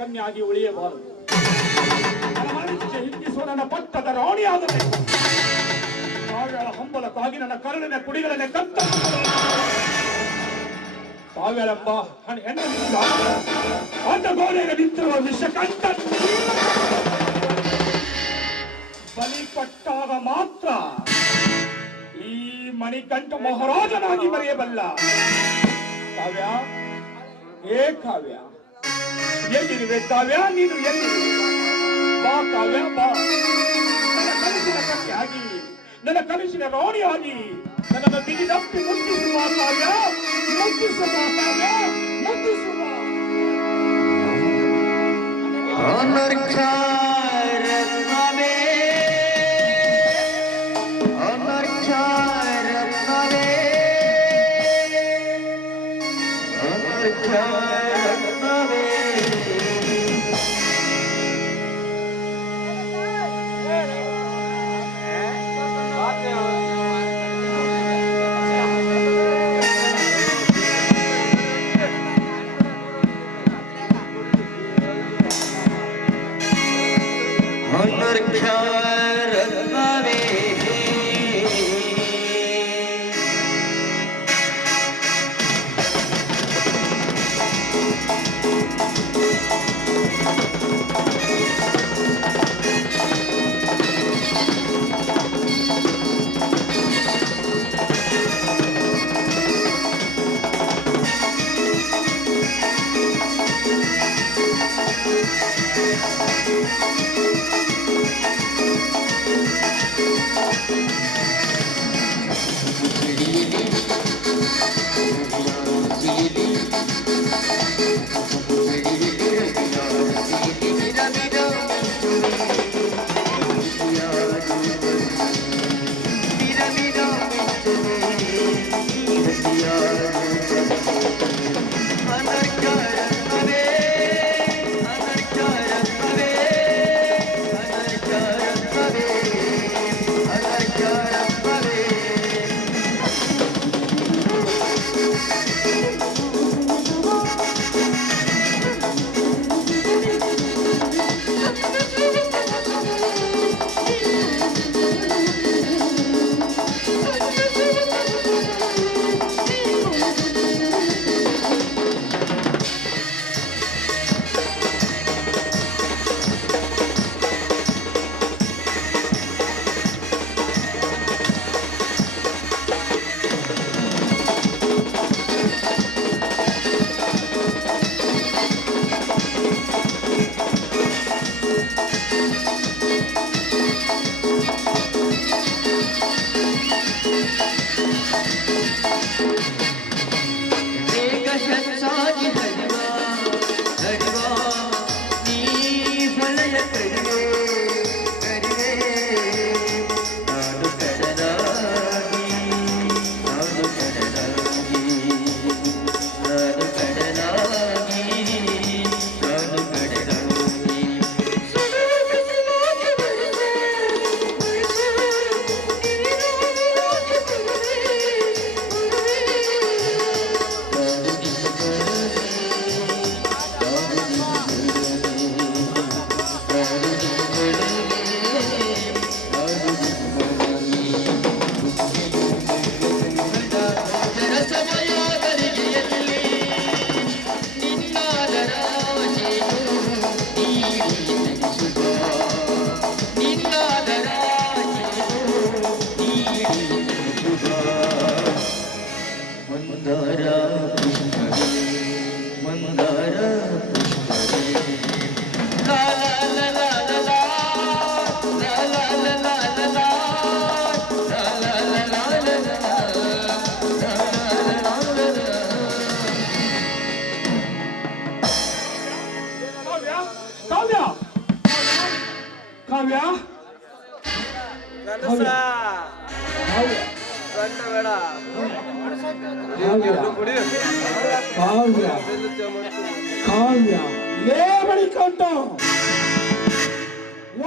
ಕನ್ಯಾಗಿ ಉಳಿಯಬಾರದು. ನನ್ನ ಮನಸ್ಸಿಗೆ ಹಿಂದಿಸುವ ನನ್ನ ಪಟ್ಟದ ರಾಣಿಯಾದರೆ ಕಾವ್ಯಳ ಹಂಬಲಕ್ಕಾಗಿ ನನ್ನ ಕರುಳಿನ ಕುಡಿಗಳನ್ನೇ ಕತ್ತ ಕಾವ್ಯಳೆಂಬ ಅಡ್ಡ ಗೋಡೆಗೆ ನಿಂತಿರುವ ವಿಷಕಂಠ ಬಲಿ ಕೊಟ್ಟಾಗ ಮಾತ್ರ ಈ ಮಣಿಕಂಠ ಮಹಾರಾಜನಾಗಿ ಬರೆಯಬಲ್ಲ. ಕಾವ್ಯ, ಏ ಕಾವ್ಯ, ಎಲ್ಲಿರುವೆ ಕಾವ್ಯ? ನೀನು ಎಲ್ಲಿರುವೆ? ಬಾ ಕಾವ್ಯ, ಬಾ. ನನ್ನ ಕನಸಿನ ಕಥೆಯಾಗಿ, ನನ್ನ ಕನಸಿನ ರಾಣಿಯಾಗಿ ನನ್ನನ್ನು ಬಿಗಿದಪ್ಪಿ ಮುಟ್ಟಿಸುವ ಕಾವ್ಯ, ಮುಟ್ಟಿಸುವ ಕಾವ್ಯ, ಮುಟ್ಟಿಸುವ.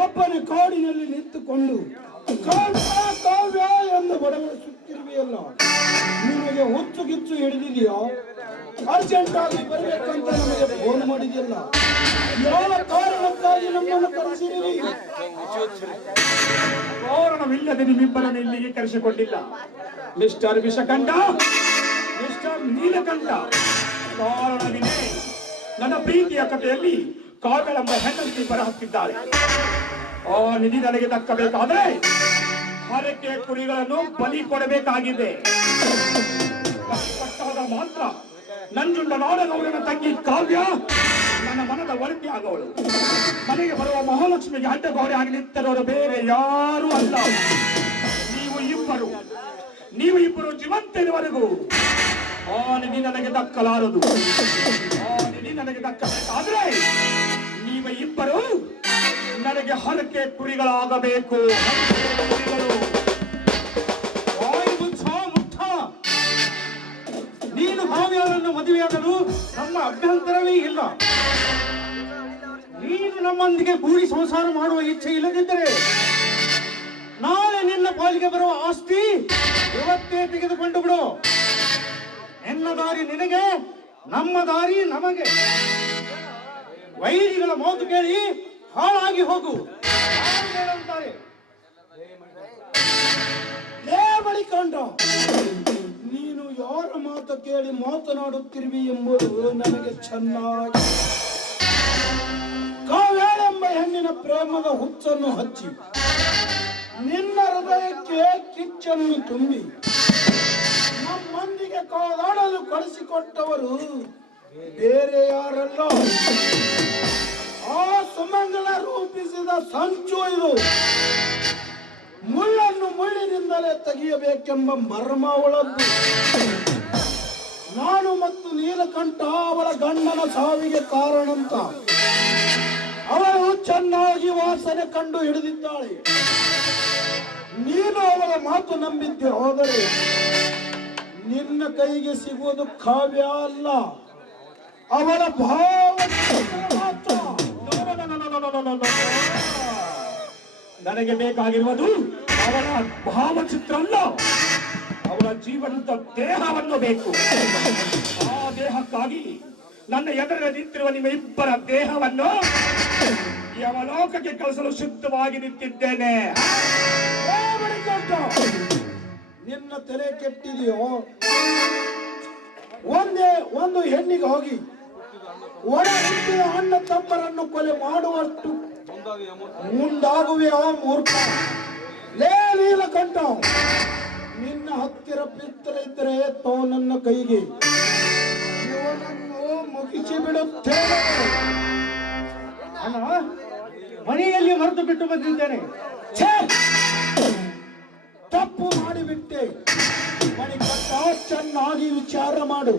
ಒಬ್ಬನ ಕಾಡಿನಲ್ಲಿ ನಿಂತುಕೊಂಡು ಕಾವ್ಯ ಎಂದು ಬಡವಳಿಸುತ್ತಿರುವೆಯಲ್ಲ, ನಿಮಗೆ ಹುಚ್ಚು ಗಿಚ್ಚು ಹಿಡಿದಿದೆಯೋ? ಅರ್ಜೆಂಟ್ ಆಗಿ ಬರ್ಬೇಕಂತ ನಮಗೆ ಫೋನ್ ಮಾಡಿದಿಲ್ಲ. ಯಾವ ಕಾರಣಕ್ಕಾಗಿ ನಮ್ಮನ್ನು ಕರೆಸಿರಿ? ಕಾರಣವಿಲ್ಲದೆ ನಿಮ್ಮಿಬ್ಬರನ್ನು ಇಲ್ಲಿಗೆ ಕರೆಸಿಕೊಂಡಿಲ್ಲ. ಮಿಸ್ಟರ್ ವಿಷಕಂಠ, ಮಿಸ್ಟರ್ ನೀಲಕಂಠ, ಕಾರಣವಿದೆ. ನನ್ನ ಪ್ರೀತಿಯ ಕಥೆಯಲ್ಲಿ ಕಾವ್ಯಳೆಂಬ ಹೆಣ್ಣನ್ನು ಬರ ಹಾಕಿದ್ದಾರೆ. ಆ ನಿಧಿ ನನಗೆ ದಕ್ಕಬೇಕಾದ್ರೆ ಹರಕೆ ಕುರಿಗಳನ್ನು ಬಲಿ ಕೊಡಬೇಕಾಗಿದೆ. ಕೊಟ್ಟಾಗ ಮಾತ್ರ ನಂಜುಂಡ ನಾಡಗೌಡನ ತಂಗಿ ಕಾವ್ಯ ನನ್ನ ಮನದ ಒಳಗೆ ಆಗೋಳು. ಮನೆಗೆ ಬರುವ ಮಹಾಲಕ್ಷ್ಮಿಗೆ ಅಡ್ಡಗೋಡೆ ಆಗಿ ನಿಂತಿರೋರು ಬೇರೆ ಯಾರೂ ಅಲ್ಲ. ನೀವು ಇಬ್ಬರು ಜೀವಂತಿರುವವರೆಗೂ ಆ ನಿಧಿ ನನಗೆ ದಕ್ಕಲಾರದು. ಆ ನಿಧಿ ನನಗೆ ದಕ್ಕಬೇಕಾದ್ರೆ ನೀವು ಇಬ್ಬರು ನನಗೆ ಹರಕೆ ಕುರಿಗಳಾಗಬೇಕು. ನೀನು ಕಾವ್ಯವನ್ನು ಮದುವೆಯಾಗಲು ನಮ್ಮ ಅಭ್ಯಂತರವೇ ಇಲ್ಲ. ನೀನು ನಮ್ಮೊಂದಿಗೆ ಕೂಡಿ ಸಂಸಾರ ಮಾಡುವ ಇಚ್ಛೆ ಇಲ್ಲದಿದ್ದರೆ ನಾಳೆ ನಿನ್ನ ಪಾಲಿಗೆ ಬರುವ ಆಸ್ತಿ ಇವತ್ತೇ ತೆಗೆದುಕೊಂಡು ಬಿಡು. ನಿನ್ನ ದಾರಿ ನಿನಗೆ, ನಮ್ಮ ದಾರಿ ನಮಗೆ. ವೈರಿಗಳ ಮಾತು ಕೇಳಿ ಹಾಳಾಗಿ ಹೋಗು ಅಂತಾರೆ. ಮಣಿಕಂಠ, ನೀನು ಯಾರ ಮಾತು ಕೇಳಿ ಮಾತನಾಡುತ್ತಿರುವಿ ಎಂಬುದು ನನಗೆ ಚೆನ್ನಾಗಿ. ಕಾವ್ಯಳೆಂಬ ಹೆಣ್ಣಿನ ಪ್ರೇಮದ ಹುಚ್ಚನ್ನು ಹಚ್ಚಿ ನಿನ್ನ ಹೃದಯಕ್ಕೆ ಕಿಚ್ಚನ್ನು ತುಂಬಿ ನಮ್ಮೊಂದಿಗೆ ಕಾದಾಡಲು ಕಳಿಸಿಕೊಟ್ಟವರು ಬೇರೆ ಯಾರಲ್ಲ, ಆ ಸುಮಂಗಲ ರೂಪಿಸಿದ ಸಂಚು ಇದು. ಮುಳ್ಳನ್ನು ಮುಳ್ಳಿನಿಂದಲೇ ತೆಗೆಯಬೇಕೆಂಬ ಮರ್ಮ ಅವಳದ್ದು. ನಾನು ಮತ್ತು ನೀಲಕಂಠ ಅವಳ ಗಂಡನ ಸಾವಿಗೆ ಕಾರಣಂತ ಅವಳು ಚೆನ್ನಾಗಿ ವಾಸನೆ ಕಂಡು ಹಿಡಿದಿದ್ದಾಳೆ. ನೀನು ಅವಳ ಮಾತು ನಂಬಿದ್ದೆ ಹೋದರೆ ನಿನ್ನ ಕೈಗೆ ಸಿಗುವುದು ಕಾವ್ಯ ಅಲ್ಲ, ಅವಳ ಭಾವ ಮಾತ್ರ. ನನಗೆ ಬೇಕಾಗಿರುವುದು ಅವಳ ಭಾವಚಿತ್ರ ಅಲ್ಲ, ಅವಳ ಜೀವಂತ ದೇಹವನ್ನು ಬೇಕು. ಆ ದೇಹಕ್ಕಾಗಿ ನನ್ನ ಎದುರಿಗೆ ನಿಂತಿರುವ ನಿಮ್ಮ ಇಬ್ಬರ ದೇಹವನ್ನು ಯವಲೋಕಕ್ಕೆ ಕಳಿಸಲು ಸಿದ್ಧವಾಗಿ ನಿಂತಿದ್ದೇನೆ. ನಿನ್ನ ತಲೆ ಕೆಟ್ಟಿದೆಯೋ? ಒಂದು ಹೆಣ್ಣಿಗೆ ಹೋಗಿ ಒಡ ಹುಟ್ಟಿದ ಅಣ್ಣ ತಮ್ಮರನ್ನು ಕೊಲೆ ಮಾಡುವಷ್ಟು ಮುಂದಾಗುವೆ ಆ ಮೂರ್ಖ. ಲೇ ನೀಲಕಂಠ, ನಿನ್ನ ಹತ್ತಿರ ಪಿತ್ರ ಇದ್ರೆ ತೋ ನನ್ನ ಕೈಗೆ, ಇವನನ್ನು ಮುಗಿಸಿ ಬಿಡುತ್ತೇನೆ. ಅಣ್ಣ, ಮನೆಯಲ್ಲಿ ಮರೆತು ಬಿಟ್ಟು ಬಂದಿದ್ದೇನೆ. ತಪ್ಪು ಮಾಡಿಬಿಟ್ಟೆ ಮಣಿಕಂಠ, ಚೆನ್ನಾಗಿ ವಿಚಾರ ಮಾಡು.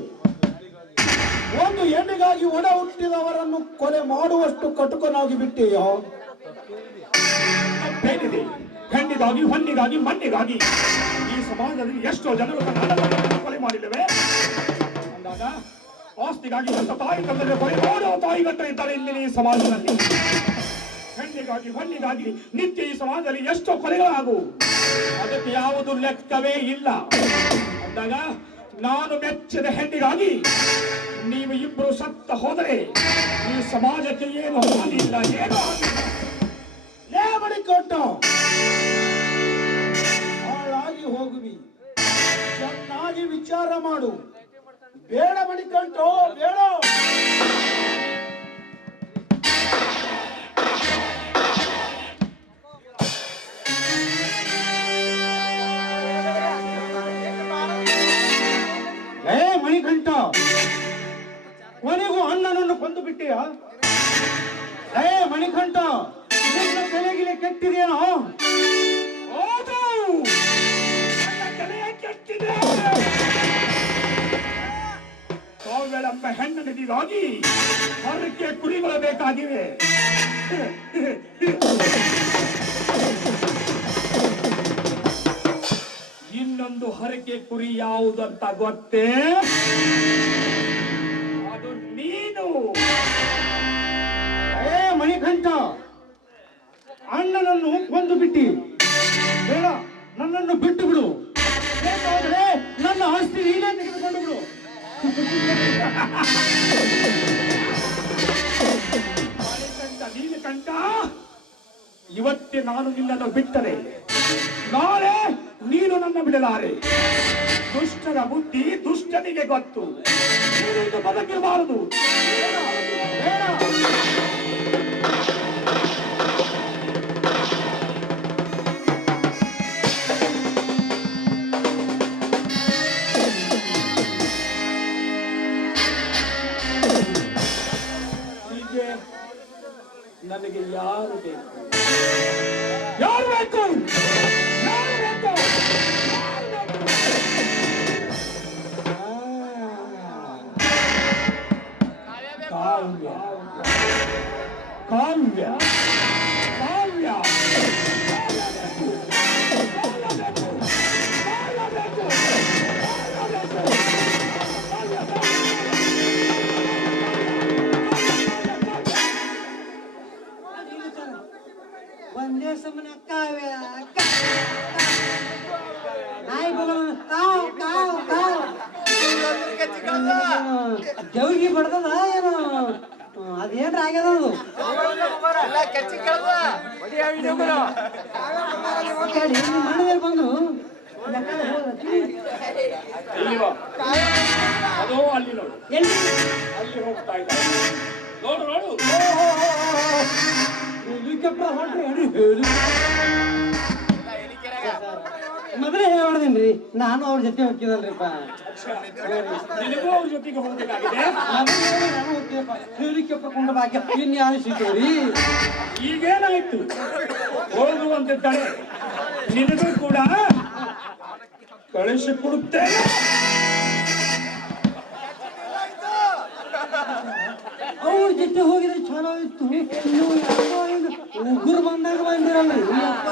ಒಂದು ಹೆಣ್ಣಿಗಾಗಿ ಒಡ ಹುಟ್ಟಿದವರನ್ನು ಕೊಲೆ ಮಾಡುವಷ್ಟು ಕಟುಕನಾಗಿ ಬಿಟ್ಟೆಯೋ? ಬೇಡಿದೆ ಹೆಣ್ಣಿಗಾಗಿ, ಹೊನ್ನಿಗಾಗಿ, ಮಣ್ಣಿಗಾಗಿ ಈ ಸಮಾಜದಲ್ಲಿ ಎಷ್ಟೋ ಜನರು ಕೊಲೆ ಮಾಡಿದ್ದೇವೆ ಅಂದಾಗ ಆಸ್ತಿಗಾಗಿ ಅಂತ ತಾಯಿ ತಂದೆ ಕೊಲೆ ಮಾಡೋ ತಾಯಿಗಂತ ಇದ್ದಾರೆ ಇಂದಿನ ಈ ಸಮಾಜದಲ್ಲಿ. ಹೆಣ್ಣಿಗಾಗಿ, ಹೊನ್ನಿಗಾಗಿ ನಿತ್ಯ ಈ ಸಮಾಜದಲ್ಲಿ ಎಷ್ಟೋ ಕೊಲೆಗಳಾಗು, ಅದಕ್ಕೆ ಯಾವುದು ಲೆಕ್ಕವೇ ಇಲ್ಲ ಅಂದಾಗ ನಾನು ಮೆಚ್ಚಿದ ಹೆಣ್ಣಿಗಾಗಿ ನೀವು ಇಬ್ಬರು ಸತ್ತ ಹೋದರೆ ಈ ಸಮಾಜಕ್ಕೆ ಏನು ಹಾನಿ ಇಲ್ಲ, ಏನು ಮಣಿಕಂಠ, ಹಾಳಾಗಿ ಹೋಗುವಿ. ಚೆನ್ನಾಗಿ ವಿಚಾರ ಮಾಡು. ಬೇಡ ಮಣಿಕಂಠ, ಬೇಡ. ಮಣಿಕಂಠ, ಕೊನೆಗೂ ಅಣ್ಣನನ್ನು ಕೊಂದು ಬಿಟ್ಟೆಯ? ಮಣಿಕಂಠ, ನಿನ್ನ ತಲೆಗಿಲೆ ಕೆಟ್ಟಿದೆಯೇನೋ? ಹೌದು, ನನ್ನ ತಲೆಯ ಕೆಟ್ಟಿದೆ. ಕಾವ್ಯಳೆಂಬ ಹೆಣ್ಣು ನಿಧಿಗಾಗಿ ಹರಕೆ ಕುರಿಗಳು ಬೇಕಾಗಿವೆ. ಇನ್ನೊಂದು ಹರಕೆ ಕುರಿ ಯಾವುದಂತ ಗೊತ್ತೇ? ಅದು ನೀನು. ಮಣಿಕಂಠ, ಅಣ್ಣನನ್ನು ಕೊಂದು ಬಿಟ್ಟಿ. ಬೇಡ, ನನ್ನನ್ನು ಬಿಟ್ಟು ಬಿಡು. ಬೇಕಾದರೆ ನನ್ನ ಆಸ್ತಿ ನೀನೇ ತೆಗೆದುಕೊಂಡು ಬಿಡು. ನೀಲಕಂಠ, ಇವತ್ತೇ ನಾನು ನಿನ್ನನ್ನು ಬಿಟ್ಟರೆ ನಾಳೆ ನೀನು ನನ್ನ ಬಿಡಲಾರೆ. ದುಷ್ಟರ ಬುದ್ಧಿ ದುಷ್ಟನಿಗೆ ಗೊತ್ತು. ನೀನು ಬದುಕಿರಬಾರದು. ಹೀಗೆ ನನಗೆ ಯಾರು ಬೇಕು? ಯಾರು ಬೇಕು? ಯಾರು ಬೇಕು? ಕಾವ್ಯ, ಕಾವ್ಯ, ಕಾವ್ಯ, ಒಂದೇ ಸಮನೆ ಕಾವ್ಯ ನಾಯಿ ಬಗಲ್ ಕಾವ್ ಕಾವ್ ಕಾವ್ ಜವಿಗೆ ಬಡ್ದದ ಏನು ಅದೇನ್ರ ಆಗ್ಯದ ಅದು ಮಾಡಿದ್ರೆ ಬಂದ್ರು ಅದೋ ಅಲ್ಲಿ ನೋಡು, ಎಲ್ಲಿ ಅಲ್ಲಿ ಹೋಗ್ತಾ ಇದ್ದಾರೆ. ನೋಡು ನೋಡು. ಹೆಲಿಕಾಪ್ಟರ್ ಹೊಂಟ್ರಿ ಹೇಳಿ ಮೊದಲೇ ಹೇಳ್ಬಿಡ್ದೀನ್ರಿ, ನಾನು ಅವ್ರ ಜೊತೆ ಹೋಗ್ತಿದಲ್ರಿಪ್ಪ. ನಿನಗೂ ಅವ್ರ ಜೊತೆಗೆ ಹೋಗ್ಬೇಕಾಗಿದೆ. ನಾನು ಹೋಗ್ತೀವಪ್ಪ, ಹೆಲಿಕಾಪ್ಟರ್ ಕೊಂಡ ಭಾಗ್ಯ ಇನ್ಯಾರು ಸಿಗ್ತೀವ್ರಿ. ಈಗೇನಾಯ್ತು? ಹೋಗುವಂತಿದ್ದಾಳೆ. ನಿನಗೂ ಕೂಡ ಕಳಿಸಿಕೊಡುತ್ತೇನೆ. ಅವ್ರ ಜೊತೆ ಹೋಗಿದ್ರೆ ಚಲೋ ಇತ್ತು. ನೀವು ಯಾಕೋ ಹಿಂಗ್ ಉಗುರು ಬಂದಾಗ ಬಂದಿರಲ್ರಿ ಅಪ್ಪ.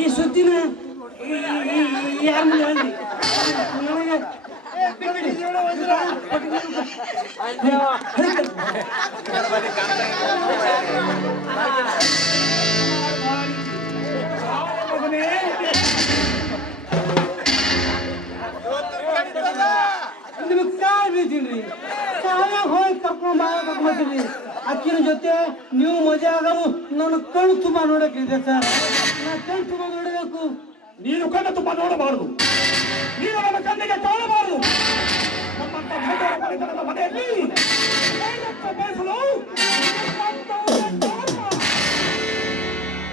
ಈ ಸುದ್ದಿನ ಯಾರ ಮುಂದೆ ಹೇಳಿ ನನಗೆ ನಿಮಗೆ ಕಾಯಿ ಬೀಳ್ತೀನಿ. ಕಾಯ ಹೋಗಿ ಕರ್ಕೊಂಡ್ಬರ್ತೀನಿ. ಅಕ್ಕಿನ ಜೊತೆ ನೀವು ಮಜಾ ಆಗಲು ನಾನು ಕಣ್ಣು ತುಂಬ ನೋಡಕ್ಕಿದೆ ಸರ್. ನಾನು ಕಣ್ಣು ತುಂಬ ನೋಡಬೇಕು. ನೀನು ಕಣ್ಣು ತುಂಬ ನೋಡಬಾರದು. ನೀನು ನನ್ನ ಕಣ್ಣಿಗೆ ಕಾಣಬಾರದು. ನಮ್ಮಂತ ಭೇದರ ಮನೆತನದ ಮನೆಯಲ್ಲಿ ಬಯಸಲು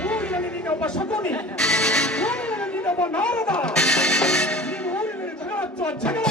ಊರಿನಲ್ಲಿ ನೀನೊಬ್ಬ ಶಕುನಿ, ಊರಿನಲ್ಲಿ ನೀನೊಬ್ಬ ನಾರದ. ನೀನು ಊರಿನಲ್ಲಿ ಜಗಳ ಹಚ್ಚುವ ಜಗಳ